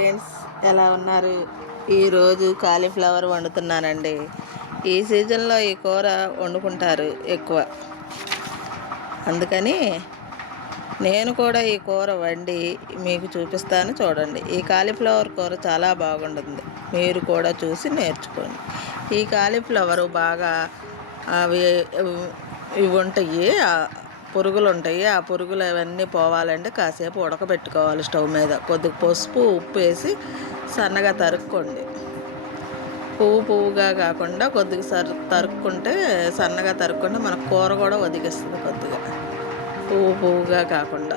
Friends ఎలా ఉన్నారు? ఈరోజు కాలీఫ్లవర్ వండుతున్నానండి. ఈ సీజన్లో ఈ కూర వండుకుంటారు ఎక్కువ. అందుకని నేను కూడా ఈ కూర వండి మీకు చూపిస్తాను చూడండి. ఈ కాలీఫ్లవర్ కూర చాలా బాగుంటుంది. మీరు కూడా చూసి నేర్చుకోండి. ఈ కాలీఫ్లవర్ బాగా అవి ఇవి ఉంటాయి. పురుగులు ఉంటాయి ఆ పురుగులు అవన్నీ పోవాలంటే కాసేపు ఉడకబెట్టుకోవాలి స్టవ్ మీద. కొద్దిగా పసుపు ఉప్పు వేసి సన్నగా తరుక్కోండి. పువ్వు పువ్వుగా కాకుండా కొద్దిగా సర్ తరుక్కుంటే సన్నగా తరుక్కుంటే మన కూర కూడా ఒదిగిస్తుంది కొద్దిగా. పువ్వు పువ్వుగా కాకుండా.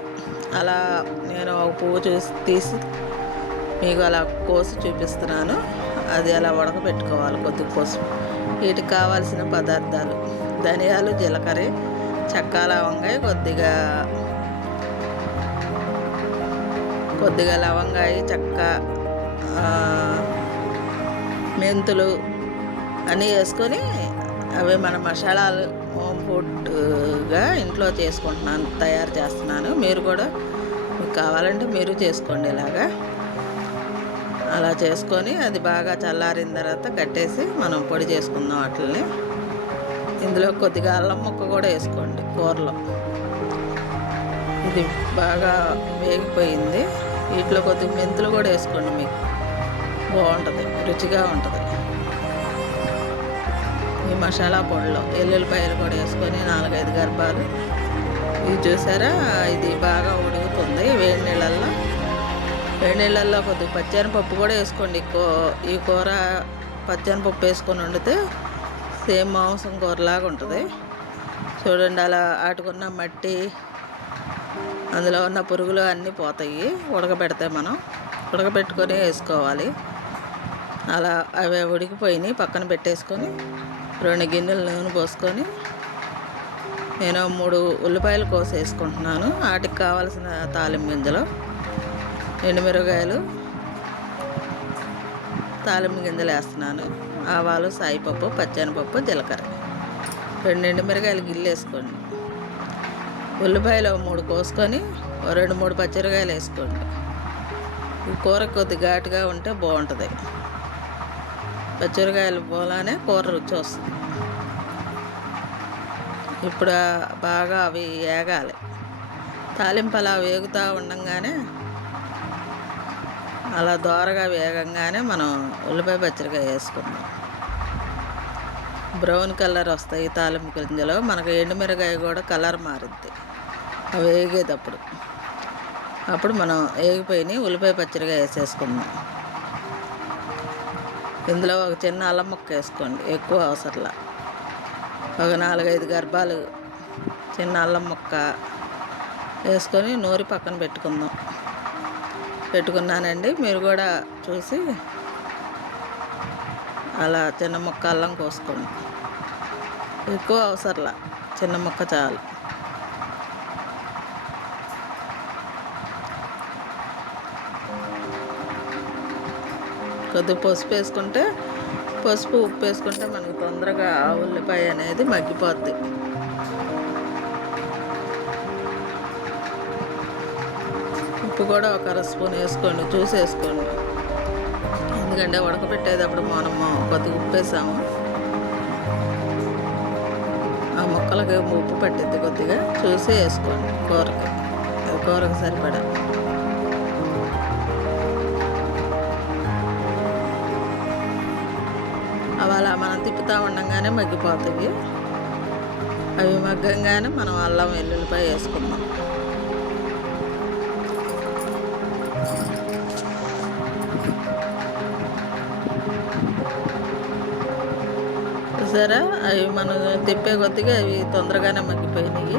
అలా నేను ఒక పువ్వు చూసి తీసి మీకు అలా కోసి చూపిస్తున్నాను. అది అలా ఉడకబెట్టుకోవాలి కొద్దిగా పసుపు. వీటికి కావాల్సిన పదార్థాలు. ధనియాలు జీలకర్ర చెక్క లవంగాయ కొద్దిగా కొద్దిగా లవంగాయ చెక్క మెంతులు అన్నీ వేసుకొని అవి మన మసాలాలు హోమ్ ఫుడ్గా ఇంట్లో చేసుకుంటున్నాను తయారు చేస్తున్నాను. మీరు కూడా మీకు కావాలంటే మీరు చేసుకోండి ఇలాగా. అలా చేసుకొని అది బాగా చల్లారిన తర్వాత కట్టేసి మనం పొడి చేసుకుందాం వాటిని ఇందులో కొద్దిగా అల్లం ముక్క కూడా వేసుకోండి కూరలో. ఇది బాగా వేగిపోయింది. వీటిలో కొద్దిగా మెంతులు కూడా వేసుకోండి మీకు. బాగుంటుంది రుచిగా ఉంటుంది. ఈ మసాలా పొడిలో ఎల్లుల్లిపాయలు కూడా వేసుకొని నాలుగైదు గర్భాలు. ఇది చూసారా? ఇది బాగా ఉడుకుతుంది వేడి నీళ్ళల్లో. వేడి నీళ్ళల్లో కొద్దిగా పచ్చెనపప్పు కూడా వేసుకోండి. ఈ కూ ఈ కూర వేసుకొని వండితే సేమ్ మాంసం కూరలాగా ఉంటుంది. చూడండి అలా ఆటుకున్న మట్టి అందులో ఉన్న పురుగులు అన్నీ పోతాయి. ఉడకబెడితే మనం ఉడకబెట్టుకొని వేసుకోవాలి. అలా అవి ఉడికిపోయినాయి. పక్కన పెట్టేసుకొని రెండు గిన్నెలు నూనె పోసుకొని నేను మూడు ఉల్లిపాయలు కోసి వేసుకుంటున్నాను వాటికి కావాల్సిన తాలింపు గింజలు ఎండుమిరకాయలు తాలింపు గింజలు వేస్తున్నాను. ఆవాలు సాయిపప్పు పచ్చనిపప్పు జీలకర్ర. రెండు ఎండుమిరగాయలు గిల్లు వేసుకోండి. ఉల్లిపాయలు మూడు కోసుకొని రెండు మూడు పచ్చిమిరకాయలు వేసుకోండి. ఈ కూర కొద్ది ఘాటుగా ఉంటే బాగుంటుంది. పచ్చిమిరకాయలు పోలానే కూర రుచి వస్తుంది. ఇప్పుడు బాగా అవి వేగాలి తాలింపలా వేగుతూ ఉండంగానే అలా దోరగా వేగంగానే మనం ఉల్లిపాయ పచ్చడికాయ వేసుకుందాం. బ్రౌన్ కలర్ వస్తాయి తాలింపు గింజలో. మనకు ఎండుమిరకాయ కూడా కలర్ మారుద్ది అవి వేగేటప్పుడు. అప్పుడు మనం వేగిపోయినాయి ఉల్లిపాయ పచ్చడిగా వేసేసుకుందాం. ఇందులో ఒక చిన్న అల్లం ముక్క వేసుకోండి. ఎక్కువ అవసరంలా. ఒక నాలుగైదు గర్భాలు చిన్న అల్లం ముక్క వేసుకొని నూరి పక్కన పెట్టుకుందాం. పెట్టుకున్నానండి. మీరు కూడా చూసి అలా చిన్న ముక్క అల్లం కోసుకోండి. ఎక్కువ అవసరంలా. చిన్న ముక్క చాలు. కొద్దిగా పసుపు వేసుకుంటే పసుపు ఉప్పు వేసుకుంటే మనకు తొందరగా ఆ ఉల్లిపాయ అనేది మగ్గిపోద్ది. ఉప్పు కూడా ఒక అర స్పూన్ వేసుకోండి చూసి వేసుకోండి ఎందుకంటే ఉడకబెట్టేటప్పుడు మనం కొద్దిగా ఉప్పు వేసాము ఆ ముక్కలకి ఉప్పు పట్టిద్ది కొద్దిగా చూసి వేసుకోండి కూరకి కూరకు సరిపడా. అవి అలా మనం తిప్పుతూ ఉండగానే మగ్గిపోతాయి. అవి మగ్గంగానే మనం అల్లం వెల్లుల్లిపాయ వేసుకుందాం. చూసారా? అవి మనం తిప్పే కొద్దిగా అవి తొందరగానే మగ్గిపోయినాయి.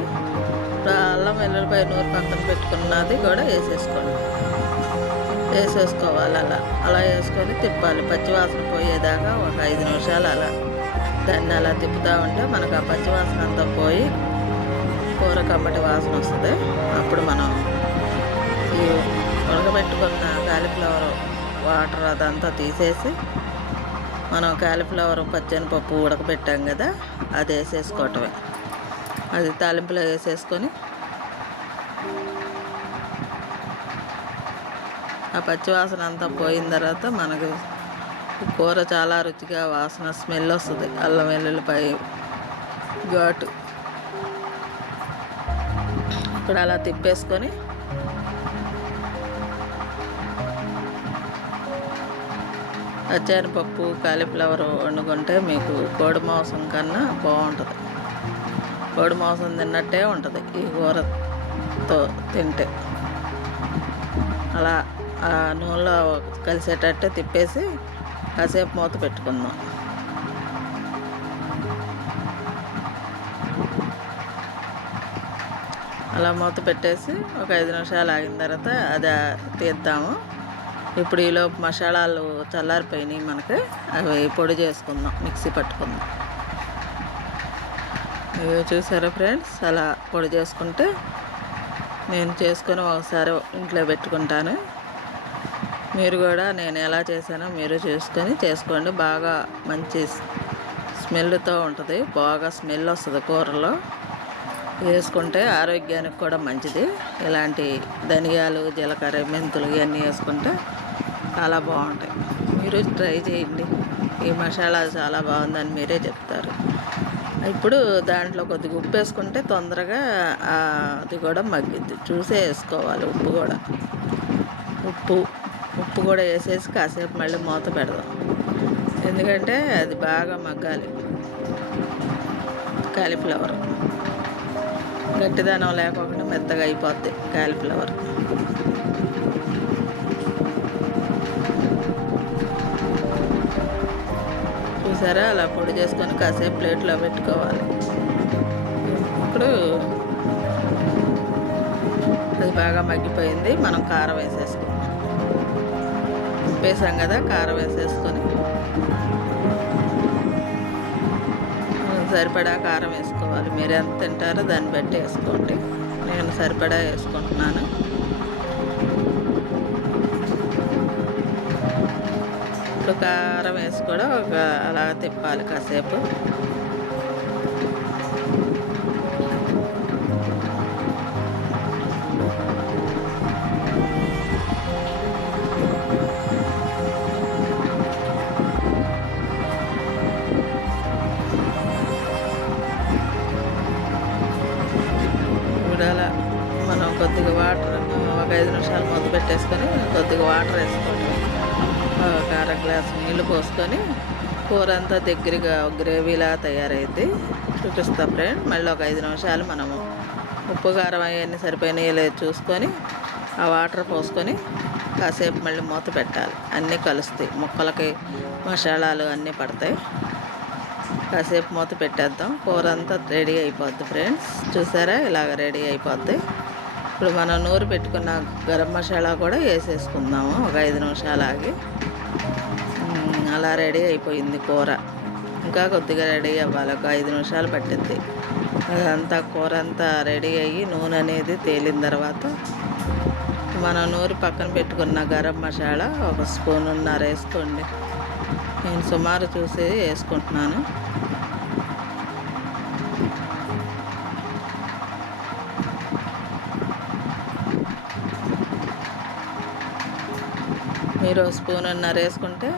అల్లం వెల్లుల్లిపాయ నూరు పక్కన పెట్టుకున్నది కూడా వేసేసుకోండి. వేసేసుకోవాలి అలా. అలా వేసుకొని తిప్పాలి. పచ్చివాసన పోయేదాకా ఒక ఐదు నిమిషాలు అలా. దాన్ని అలా తిప్పుతూ ఉంటే మనకు ఆ పచ్చివాసన అంతా పోయి కూర కమ్మటి వాసన వస్తుంది. అప్పుడు మనం ఈ ఉడకబెట్టుకున్న కాలీఫ్లవర్ వాటర్ అదంతా తీసేసి మనం కాలీఫ్లవర్ పచ్చని పప్పు ఉడకబెట్టాం కదా అది వేసేసుకోవటమే. అది తాలింపులో వేసేసుకొని ఆ పచ్చివాసన అంతా పోయిన తర్వాత మనకు కూర చాలా రుచిగా వాసన స్మెల్ వస్తుంది. అల్లం వెల్లుల్లిపై ఘాటు. ఇప్పుడు అలా తిప్పేసుకొని పప్పు కాలీఫ్లవర్ వండుకుంటే మీకు కోడి మాంసం కన్నా బాగుంటుంది. కోడి మాంసం తిన్నట్టే ఉంటుంది ఈ కూరతో తింటే. అలా ఆ నూనెలో కలిసేటట్టు తిప్పేసి కాసేపు మూత పెట్టుకుందాం. అలా మూత పెట్టేసి ఒక ఐదు నిమిషాలు ఆగిన తర్వాత అది తీద్దాము. ఇప్పుడు ఈలోపు మసాలాలు చల్లారిపోయినాయి మనకి. అవి పొడి చేసుకుందాం మిక్సీ పట్టుకుందాం. ఇవి చూసారా ఫ్రెండ్స్? అలా పొడి చేసుకుంటే నేను చేసుకొని ఒకసారి ఇంట్లో పెట్టుకుంటాను. మీరు కూడా నేను ఎలా చేశానో మీరు చూసుకొని చేసుకోండి. బాగా మంచి స్మెల్తో ఉంటుంది. బాగా స్మెల్ వస్తుంది కూరలో. వేసుకుంటే ఆరోగ్యానికి కూడా మంచిది. ఇలాంటి ధనియాలు జీలకర్ర మెంతులు ఇవన్నీ వేసుకుంటే చాలా బాగుంటాయి. మీరు ట్రై చేయండి. ఈ మసాలా చాలా బాగుందని మీరే చెప్తారు. ఇప్పుడు దాంట్లో కొద్దిగా ఉప్పు వేసుకుంటే తొందరగా అది కూడా మగ్గిద్ది. చూసే వేసుకోవాలి ఉప్పు కూడా. ఉప్పు ఉప్పు కూడా వేసేసి కాసేపు మళ్ళీ మూత పెడదాం. ఎందుకంటే అది బాగా మగ్గాలి. కాలీఫ్లవర్. గట్టిదనం లేకుండా మెత్తగా అయిపోద్ది కాలీఫ్లవర్ చూసారా? అలా పొడి చేసుకొని కాసేపు ప్లేట్లో పెట్టుకోవాలి. ఇప్పుడు అది బాగా మగ్గిపోయింది. మనం కారం వేసేసుకుందాం. వేసాం కదా కారం వేసేసుకొని. సరిపడా కారం వేసుకో మీరు ఎంత తింటారో దాన్ని బట్టి వేసుకోండి. నేను సరిపడా వేసుకుంటున్నాను. ఇప్పుడు కారం వేసి కూడా ఒక అలా తిప్పాలి కాసేపు. పెట్టేసుకొని కొద్దిగా వాటర్ వేసుకొని ఒక అర గ్లాస్ నీళ్ళు పోసుకొని కూర అంతా దగ్గరగా గ్రేవీలా తయారైద్ది చూపిస్తా ఫ్రెండ్. మళ్ళీ ఒక ఐదు నిమిషాలు మనము ఉప్పు కారం అవన్నీ సరిపోయినాయి లేదు చూసుకొని ఆ వాటర్ పోసుకొని కాసేపు మళ్ళీ మూత పెట్టాలి. అన్నీ కలుస్తాయి. ముక్కలకి మసాలాలు అన్నీ పడతాయి. కాసేపు మూత పెట్టేద్దాం. కూర అంతా రెడీ అయిపోద్ది ఫ్రెండ్స్. చూసారా? ఇలాగ రెడీ అయిపోద్ది. ఇప్పుడు మనం నూరు పెట్టుకున్న గరం మసాలా కూడా వేసేసుకుందాము. ఒక ఐదు నిమిషాలు ఆగి. అలా రెడీ అయిపోయింది కూర. ఇంకా కొద్దిగా రెడీ అవ్వాలి. ఒక ఐదు నిమిషాలు పట్టింది. అదంతా కూర అంతా రెడీ అయ్యి నూనె అనేది తేలిన తర్వాత మనం నూరి పక్కన పెట్టుకున్న గరం మసాలా ఒక స్పూన్ ఉన్నర వేసుకోండి. నేను సుమారు చూసి వేసుకుంటున్నాను. మీరు స్పూన్ అన్నర వేసుకుంటే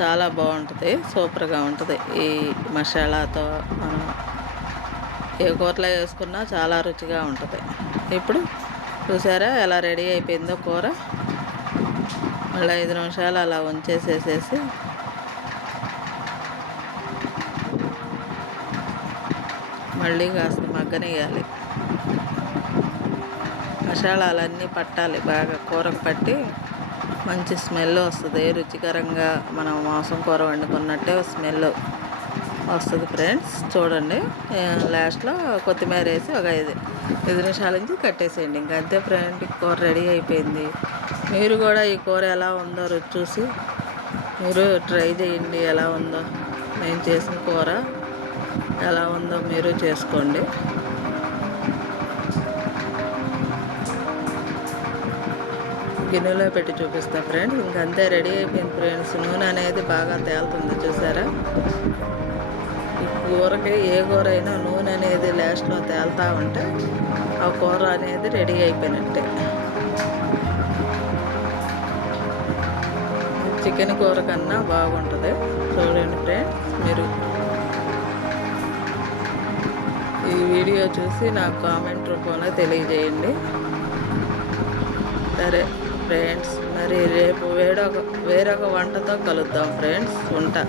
చాలా బాగుంటుంది సూపర్గా ఉంటుంది. ఈ మసాలాతో మనం ఏ కూరలో వేసుకున్నా చాలా రుచిగా ఉంటుంది. ఇప్పుడు చూసారా ఎలా రెడీ అయిపోయిందో కూర? మళ్ళీ ఐదు నిమిషాలు అలా ఉంచేసేసేసి మళ్ళీ కాస్త మగ్గనేయాలి మసాలాలన్నీ పట్టాలి బాగా కూరకు పట్టి మంచి స్మెల్ వస్తుంది. రుచికరంగా మనం మాంసం కూర వండుకున్నట్టే స్మెల్ వస్తుంది ఫ్రెండ్స్. చూడండి. లాస్ట్లో కొత్తిమీర వేసి ఒక ఐదు ఐదు నిమిషాల నుంచి కట్టేసేయండి. ఇంకా అంతే ఫ్రెండ్ కూర రెడీ అయిపోయింది. మీరు కూడా ఈ కూర ఎలా ఉందో రుచి చూసి మీరు ట్రై చేయండి. ఎలా ఉందో నేను చేసిన కూర ఎలా ఉందో మీరు చేసుకోండి. గిన్నెలో పెట్టి చూపిస్తా ఫ్రెండ్స్ ఇంకంతే రెడీ అయిపోయింది ఫ్రెండ్స్. నూనె అనేది బాగా తేలుతుంది చూసారా? ఈ కూరకి ఏ కూర అయినా నూనె అనేది లాస్ట్లో తేలుతూ ఉంటే ఆ కూర అనేది రెడీ అయిపోయినట్టే. చికెన్ కూర కన్నా బాగుంటుంది. చూడండి ఫ్రెండ్స్ మీరు ఈ వీడియో చూసి నాకు కామెంట్ రూపంలో తెలియజేయండి. సరే. ఫ్రెండ్స్. మరి రేపు వేరొక వేరొక వంటతో కలుద్దాం ఫ్రెండ్స్. ఉంటా.